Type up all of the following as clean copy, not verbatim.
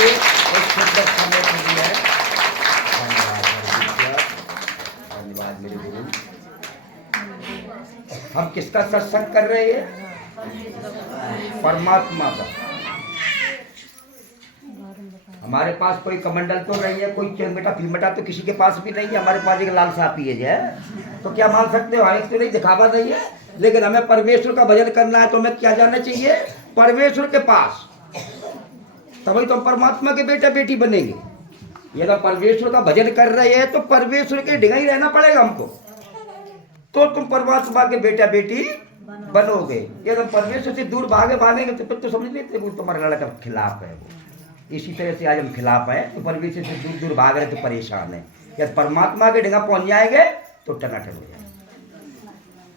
लिए एक सुंदर समय के लिए धन्यवाद मेरे गुरु। हम किसका सत्संग कर रहे हैं? परमात्मा का। हमारे पास कोई कमंडल तो नहीं है, कोई चेंगटा फिल्मटा तो किसी के पास भी नहीं है। हमारे पास एक लाल सापी है तो क्या मान सकते हो? एक तो नहीं, दिखावा नहीं है। लेकिन हमें परमेश्वर का भजन करना है तो हमें क्या जानना चाहिए? परमेश्वर के पास, तभी तो हम परमात्मा के बेटा बेटी बनेंगे। ये तो परमेश्वर का भजन कर रहे हैं तो परमेश्वर के ढिंगा ही रहना पड़ेगा हमको, तो तुम परमात्मा के बेटा बेटी बनोगे। ये तो परमेश्वर से दूर भागेंगे तो फिर तो समझ लेते वो तुम्हारा लड़का खिलाफ है। वो इसी तरह से आज हम खिलाफ है तो परमेश्वर से दूर दूर भाग रहे तो परेशान है। यदि परमात्मा के ढिंगा पहुंच जाएंगे तो टनाटन हो जाएगा।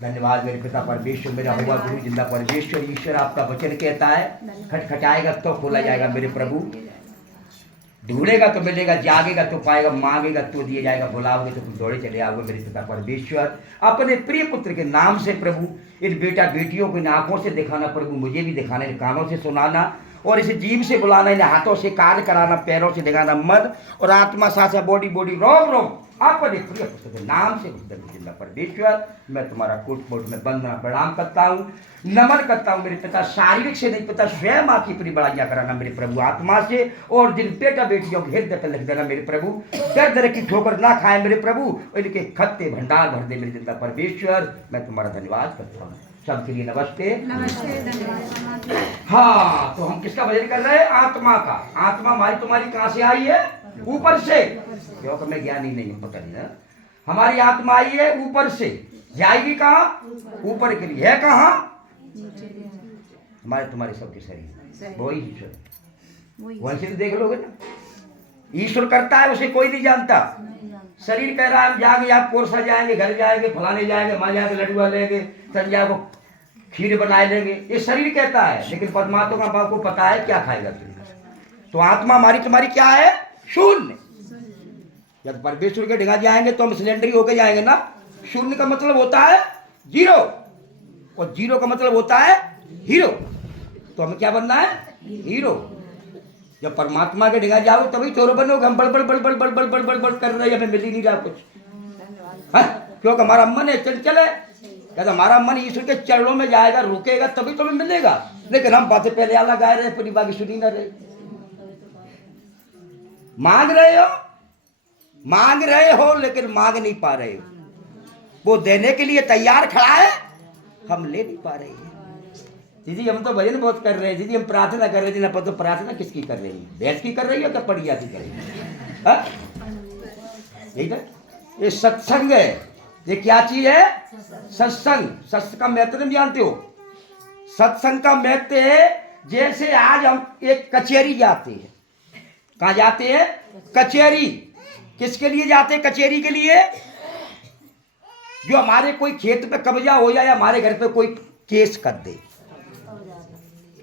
धन्यवाद मेरे पिता परमेश्वर, मेरा हुआ गुरु जिंदा परमेश्वर ईश्वर। आपका वचन कहता है खटखटाएगा तो खोला जाएगा मेरे प्रभु, ढूंढेगा तो मिलेगा, जागेगा तो पाएगा, मांगेगा तो दिया जाएगा, बुलाओगे तो तुम दौड़े चले आओगे मेरे पिता परमेश्वर। अपने प्रिय पुत्र के नाम से प्रभु इन बेटा बेटियों को इन आंखों से दिखाना प्रभु, मुझे भी दिखाना, इन कानों से सुनाना और इस जीव से बुलाना, इन हाथों से कार्य कराना, पैरों से दिखाना, मन और आत्मा सासा बॉडी बॉडी रोम रोम अपने प्रिय पुत्र के नाम से जिंदा परमेश्वर। मैं तुम्हारा कोट कोट में वंदना प्रणाम करता हूँ, नमन करता हूँ मेरे पिता। शारीरिक से नहीं पिता, स्वयं आपकी पूरी बड़ाइयाँ कराना मेरे प्रभु आत्मा से, और जिन बेटा बेटियों के हृदय पर लिख देना मेरे प्रभु, दर दर की ठोकर ना खाए मेरे प्रभु, इनके खत्ते भंडार भर दे मेरे जिंदा परमेश्वर। मैं तुम्हारा धन्यवाद करता हूँ। सबके लिए नमस्ते नमस्ते, धन्यवाद। हाँ, तो हम किसका भजन कर रहे हैं? आत्मा का। आत्मा हमारी तुम्हारी कहाँ से आई है? ऊपर से। क्योंकि मैं ज्ञानी नहीं हूँ, पता नहीं ना। हमारी आत्मा आई है ऊपर से, जाएगी कहाँ? ऊपर के लिए। है कहाँ? हमारे तुम्हारे सबके शरीर, वही ईश्वर। वहीं से देख लोगे ना, ईश्वर करता है उसे कोई नहीं जानता। शरीर कह रहा है जाएंगे, आप कोर्सा जाएंगे, घर जाएंगे, फलाने जाएंगे, माँ जाएंगे, लड्डुआ लेंगे, संजय को खीर बनाए लेंगे, ये शरीर कहता है। लेकिन परमात्मा का को पता है क्या खाएगा शरीर। तो आत्मा हमारी तुम्हारी क्या है? शून्य। जब परमेश्वर के ढिंगा जाएंगे तो हम सिलेंडरी होके जाएंगे ना। शून्य का मतलब होता है जीरो, और जीरो का मतलब होता है हीरो। तो हमें क्या बनना है? हीरो। जब परमात्मा के ढिंगा जाओ तभी चोर बनोगे। हम बड़ बड़ बड़ बड़ बड़ बड़ बड़ बड़ बड़ कर रहे हैं, हमें मिल ही नहीं रहा कुछ। क्योंकि हमारा मन है चंचल है। कहता हमारा मन ईश्वर के चरणों में जाएगा, रुकेगा तभी तो हमें मिलेगा। लेकिन हम बातें पहले आला गाए रहे, पूरी बाकी सुनी ना रहे। मांग रहे हो लेकिन मांग नहीं पा रहे हो। वो देने के लिए तैयार खड़ा है, हम ले नहीं पा रहे हैं। दीदी हम तो भजन बहुत कर रहे हैं, दीदी हम प्रार्थना कर रहे हैं। तो प्रार्थना किसकी कर रही है? भैंस की कर रही है क्या पड़िया की कर रही है? यही ना, ये सत्संग है। ये क्या चीज है? सत्संग। सत्संग का महत्व नहीं जानते हो? सत्संग का महत्व है जैसे आज हम एक कचहरी जाते हैं। कहाँ जाते हैं? कचहरी। किसके लिए जाते हैं? कचहरी के लिए। जो हमारे कोई खेत पे कब्जा हो जाए या हमारे घर पे कोई केस कर दे,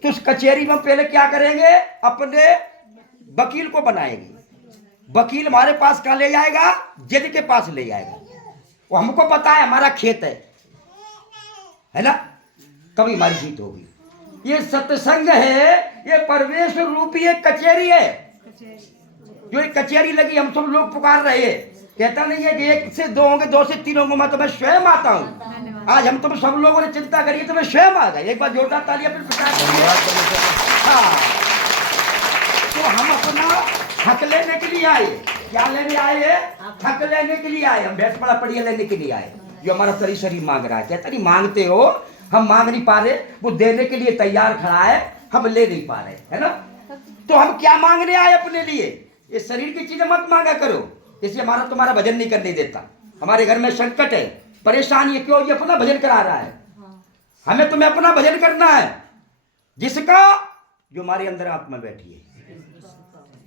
तो उस कचहरी में पहले क्या करेंगे? अपने वकील को बनाएंगे। वकील हमारे पास कहाँ ले जाएगा? जज के पास ले जाएगा। वो हमको पता है हमारा खेत है ना, कभी हमारी जीत होगी। ये सत्संग है, ये परमेश्वर रूपी एक कचहरी है। जो एक कचहरी लगी, हम सब लोग पुकार रहे हैं। कहता नहीं है कि एक से दो होंगे, दो से तीन होंगे, मैं तो मैं स्वयं आता हूँ। आज हम तुम सब लोगों ने चिंता करी तो मैं स्वयं आ गए। एक बार जोरदार तालियां फिर हाँ। तो हम अपना हक लेने के लिए आए। क्या लेने आए? हक लेने के लिए आए। हम भैंस पड़ा पड़िया लेने के लिए आए। जो हमारा शरीर मांग रहा है। कहता नहीं मांगते हो, हम मांग नहीं पा रहे, वो देने के लिए तैयार खड़ा है, हम ले नहीं पा रहे, है ना। तो हम क्या मांगने आए अपने लिए? ये शरीर की चीजें मत मांगा करो, इससे हमारा तुम्हारा भजन नहीं करने देता। हमारे घर में संकट है, परेशानी है, क्यों? ये अपना भजन करा रहा है। हमें तुम्हें अपना भजन करना है, जिसका जो हमारे अंदर आत्मा बैठी है।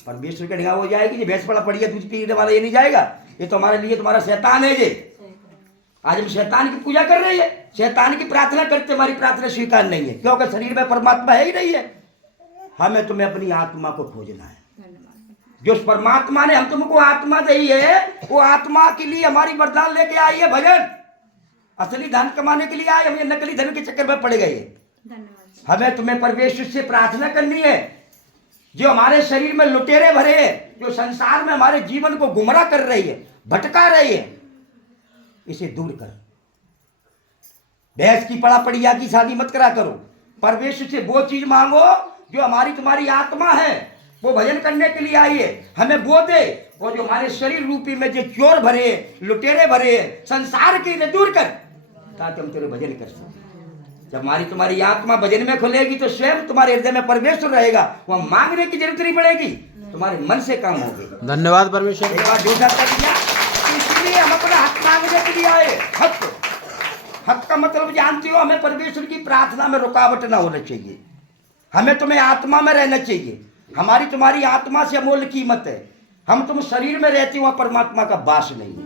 परमेश्वर के ढिंगा हो जाएगी। ये भैंस पड़ा पड़ी है, दूध पीने वाला ये नहीं जाएगा। ये तो हमारे लिए तुम्हारा शैतान है। ये आज हम शैतान की पूजा कर रहे हैं, शैतान की प्रार्थना करते, हमारी प्रार्थना स्वीकार नहीं है, क्योंकि शरीर में परमात्मा है ही नहीं है। हमें तुम्हें अपनी आत्मा को खोजना है। जो परमात्मा ने हम तुमको आत्मा दी है, वो आत्मा के लिए हमारी वरदान लेके आई है भजन। असली धन कमाने के लिए आए, हम ये नकली धन के चक्कर में पड़ गए। हमें तुम्हें परमेश्वर से प्रार्थना करनी है जो हमारे शरीर में लुटेरे भरे हैं, जो संसार में हमारे जीवन को गुमराह कर रही है, भटका रही है, इसे दूर कर। भैंस की पड़ा पड़िया की शादी मत करा करो। परमेश्वर से वो चीज मांगो जो हमारी तुम्हारी आत्मा है, वो भजन करने के लिए आई है, हमें वो दे। और जो हमारे शरीर रूपी में जो चोर भरे, लुटेरे भरे, संसार के इन्हें दूर कर, ताकि हम तेरे भजन कर सकें। जब हमारी तुम्हारी आत्मा भजन में खुलेगी तो स्वयं तुम्हारे हृदय में परमेश्वर रहेगा, वह मांगने की जरूरत नहीं पड़ेगी, तुम्हारे मन से काम होगी। धन्यवाद परमेश्वर। एक बार दूसरा कर दिया, इसलिए हम अपना हक मांगने के लिए आए। हक, हक का मतलब जानते हो, हमें परमेश्वर की प्रार्थना में रुकावट ना होना चाहिए, हमें तुम्हें आत्मा में रहना चाहिए। हमारी तुम्हारी आत्मा से अमूल्य कीमत है। हम तुम शरीर में रहते हो, परमात्मा का वास नहीं है,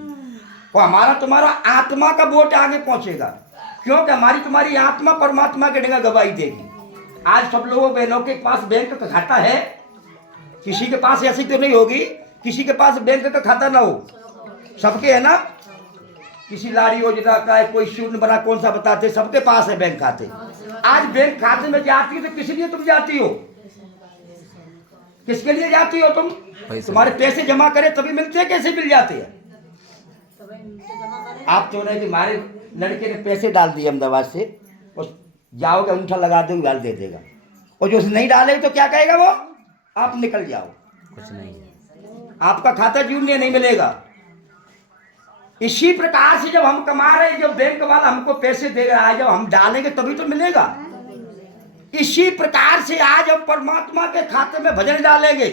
और हमारा तुम्हारा आत्मा का वोट आगे पहुंचेगा, क्योंकि हमारी तुम्हारी आत्मा परमात्मा के डंगा गवाही देगी। आज सब लोगों बहनों के पास बैंक का खाता है, किसी के पास ऐसी तो नहीं होगी किसी के पास बैंक का खाता ना हो, सबके है ना। किसी लाड़ी योजना का है, कोई शून्य बना, कौन सा बताते, सबके पास है बैंक खाते। आज बैंक खाते में जाती हो तो किस लिए तुम जाती हो, किसके लिए जाती हो तुम? तुम्हारे पैसे जमा करे तभी मिलते हैं, कैसे मिल जाते हैं? आप तो नहीं कि हमारे लड़के ने पैसे डाल दिए अहमदाबाद से, और जाओगे अंगूठा लगा दो गाल दे देगा, और जो नहीं डालेगा तो क्या कहेगा वो, आप निकल जाओ, कुछ नहीं, आपका खाता जीवन नहीं मिलेगा। इसी प्रकार से जब हम कमा रहे हैं, जब बैंक वाला हमको पैसे दे रहा है, जब हम डालेंगे तभी तो मिलेगा। इसी प्रकार से आज हम परमात्मा के खाते में भजन डालेंगे,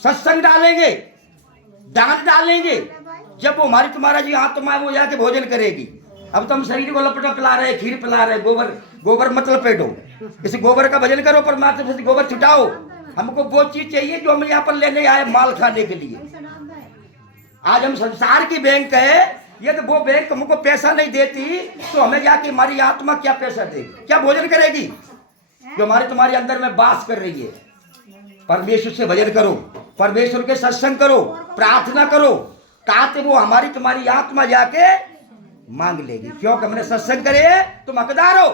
सत्संग डालेंगे, दान डालेंगे, जब वो हमारी तुम्हारा जी आत्मा है वो जाके भोजन करेगी। अब तो हम शरीर को लपटा पिला रहे हैं, खीर पिला रहे हैं, गोबर मत लपेटो, इस गोबर का भजन करो, परमात्मा से गोबर छुटाओ। हमको वो चीज चाहिए जो हम यहाँ पर लेने आए, माल खाने के लिए। आज हम संसार की बैंक है, यदि वो बैंक हमको पैसा नहीं देती तो हमें जाके हमारी आत्मा क्या पैसा देगी, क्या भोजन करेगी? जो हमारे तुम्हारे अंदर में वास कर रही है। परमेश्वर से भजन करो, परमेश्वर के सत्संग करो, प्रार्थना करो, ताकि वो हमारी तुम्हारी आत्मा जाके मांग लेगी। क्योंकि हमने सत्संग करे, तुम हकदार हो,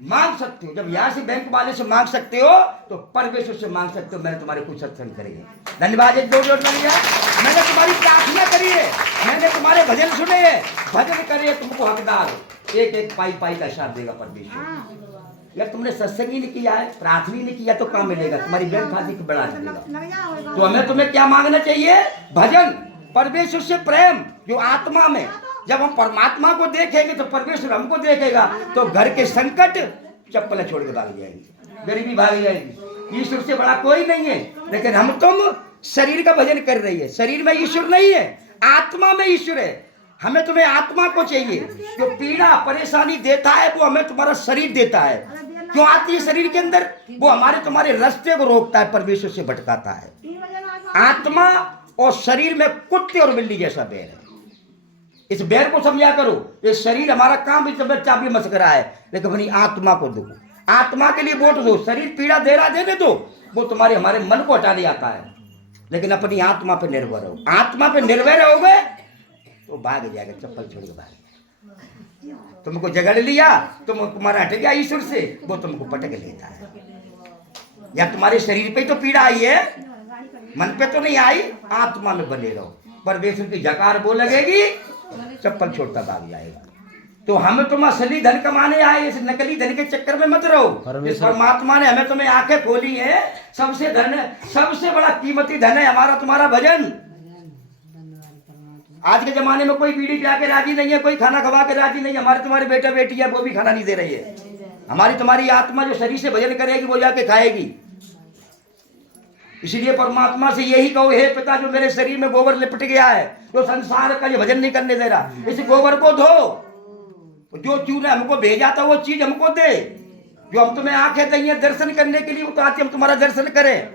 मांग सकते हो। जब यहाँ से बैंक वाले से मांग सकते हो तो परमेश्वर से मांग सकते हो। मैंने तुम्हारे कुछ सत्संग करे हैं, धन्यवाद। मैंने तुम्हारी प्रार्थना करी है, मैंने तुम्हारे भजन सुने हैं, भजन करे, तुमको हकदार हो। एक एक पाई पाई का हिसाब देगा परमेश्वर। यार तुमने सत्संग ही नहीं किया है, प्रार्थना ही नहीं किया तो काम मिलेगा, तुम्हारी बैंक खाते को बढ़ा देगा। तो हमें तुम्हें क्या मांगना चाहिए? भजन, परमेश्वर से प्रेम, जो आत्मा में। जब हम परमात्मा को देखेंगे तो परमेश्वर हमको देखेगा, तो घर के संकट चप्पल छोड़ के भाग जाएंगे, गरीबी भाग जाएगी। ईश्वर से बड़ा कोई नहीं है। लेकिन हम तुम शरीर का भजन कर रही है, शरीर में ईश्वर नहीं है, आत्मा में ईश्वर है। हमें तुम्हें आत्मा को चाहिए। जो पीड़ा परेशानी देता है वो हमें तुम्हारा शरीर देता है। क्यों आती है शरीर के अंदर? वो हमारे तुम्हारे रास्ते को रोकता है, परमेश्वर से भटकाता है। आत्मा और शरीर में कुत्ते और बिल्ली जैसा बैर है। इस बैर को समझा करो। ये शरीर हमारा काम इस चाबी मस्करा है, लेकिन अपनी आत्मा को दो, आत्मा के लिए वोट दो। शरीर पीड़ा दे रहा देने दो, वो तुम्हारे हमारे मन को हटाने आता है, लेकिन अपनी आत्मा पर निर्भर रहो। आत्मा पर निर्भर रहोगे तो भाग जाएगा, चप्पल छोड़ के भाग जाएगा। तुमको जगड़ लिया, तुम्हारा हट गया ईश्वर से, वो तुमको पटक लेता है। या तुम्हारे शरीर पे तो पीड़ा आई है, मन पे तो नहीं आई, आत्मा में बने रहो। परमेश्वर की जकार वो लगेगी, चप्पल छोड़ता भाग जाएगा। तो हम तुम असली धन कमाने आए, इस नकली धन के चक्कर में मत रहो। इस परमात्मा ने हमें तुम्हें आंखें खोली है। सबसे धन, सबसे बड़ा कीमती धन है हमारा तुम्हारा भजन। आज के जमाने में कोई बीड़ी पिया के राजी नहीं है, कोई खाना खवा के राजी नहीं है। हमारे तुम्हारे बेटा बेटी है, वो भी खाना नहीं दे रही है। हमारी तुम्हारी आत्मा जो शरीर से भजन करेगी वो जाके खाएगी। इसलिए परमात्मा से यही कहो, हे पिता, जो मेरे शरीर में गोबर लिपट गया है, जो संसार का ये भजन नहीं करने दे रहा, इस गोबर को धो। जो चूने हमको भेजा था वो चीज हमको दे। जो हम तुम्हें आंखें दी हैं दर्शन करने के लिए, तो आज हम तुम्हारा दर्शन करें।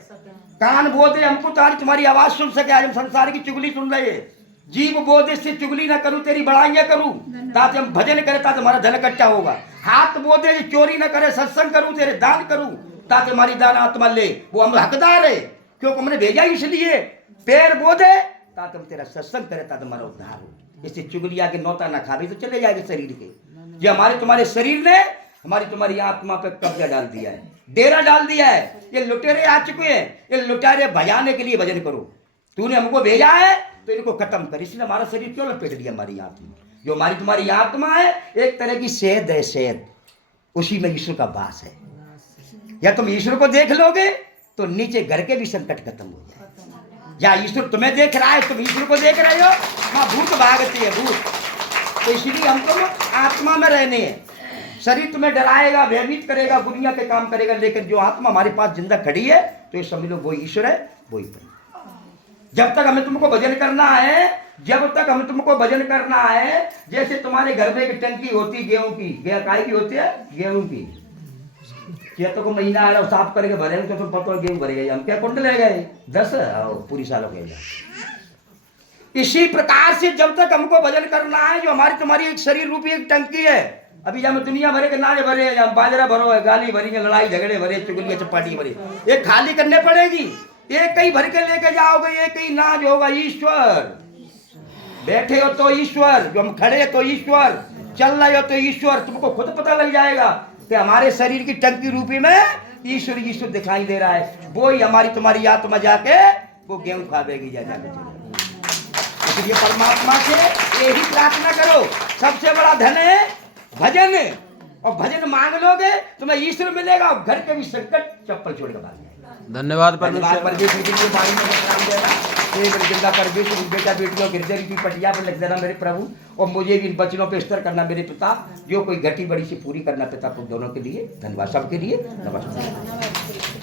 कान वो दे हमको, तो आज तुम्हारी आवाज सुन सके। आज हम संसार की चुगली सुन रहे हैं। जीव बोधे से चुगली ना करूं, तेरी बड़ाइयां करूं, ताकि हम भजन करें, ताकि हमारा धन इकट्ठा होगा। हाथ बोधे चोरी ना करे, सत्संग करूं, तेरे दान करूं, ताकि हमारी दान आत्मा ले। वो हम हकदार है, क्योंकि हमने भेजा इसलिए। पैर बोधे ताकि हम तेरा सत्संग करें, ताकि हमारा उद्धार हो। इससे चुगलिया के नौता ना खावे तो चले जाएंगे शरीर के। ये हमारे तुम्हारे शरीर ने हमारी तुम्हारी आत्मा पे कब्जा डाल दिया है। डेरा डाल दिया है। ये लुटेरे आ चुके हैं, ये लुटेरे भजाने के लिए भजन करो। तूने हमको भेजा है तो इनको खत्म कर। इसलिए हमारा शरीर क्यों लपेट लिया हमारी आत्मा? जो हमारी तुम्हारी आत्मा है एक तरह की शहद है, शहद, उसी में ईश्वर का वास है। या तुम ईश्वर को देख लोगे तो नीचे घर के भी संकट खत्म हो जाए। या ईश्वर तुम्हें देख रहा है, तुम ईश्वर को देख रहे हो, वहां भूत भागते हैं, भूत। तो इसलिए हमको आत्मा में रहने हैं। शरीर तुम्हें डराएगा, भयभीत करेगा, दुनिया के काम करेगा, लेकिन जो आत्मा हमारे पास जिंदा खड़ी है तो ये समझ लो वो ईश्वर है, वही पर। जब तक हमें तुमको भजन करना है, जब तक हमें तुमको भजन करना है, जैसे तुम्हारे घर में एक टंकी होती गेहूं की, काय की होती है? गेहूं की। खेतों को महीना आ रहा साफ करके भरेंगे तो तुम पतो गेहूं भरेगा। हम क्या कुंड ले गए 10 पूरी साल हो गए। इसी प्रकार से जब तक हमको भजन करना है, जो हमारी तुम्हारी एक शरीर रूपी एक टंकी है। अभी जब दुनिया भरे के नारे भरे, जब बाजरा भरो है, गाली भरी है, लड़ाई झगड़े भरे, चुगलियां चपाटी भरी, ये खाली करने पड़ेगी। एक ही भर के लेके जाओगे, एक ही नाज होगा ईश्वर। बैठे हो तो ईश्वर, जो हम खड़े तो ईश्वर, चल रहे हो तो ईश्वर। तुमको खुद पता लग जाएगा कि हमारे शरीर की टंकी रूपी में ईश्वर ईश्वर दिखाई दे रहा है। वो ही हमारी तुम्हारी आत्मा जाके वो गेहूं खावेगी जा जाके। इसलिए परमात्मा से यही प्रार्थना करो, सबसे बड़ा धन है भजन। और भजन मांग लोगे तुम्हें ईश्वर मिलेगा, और घर के भी संकट चप्पल छोड़ के भाग जाएगा। धन्यवाद परमेश्वर के लिए वाणी में प्रणाम देना। हे मेरे जिंदा परमेश्वर, बेटा बेटियों हृदय की पटिया पर लिख देना मेरे प्रभु, और मुझे भी इन वचनों पे स्तर करना मेरे पिता, जो कोई घटी बड़ी सी पूरी करना पिता, दोनों के लिए धन्यवाद, सबके लिए नमस्कार।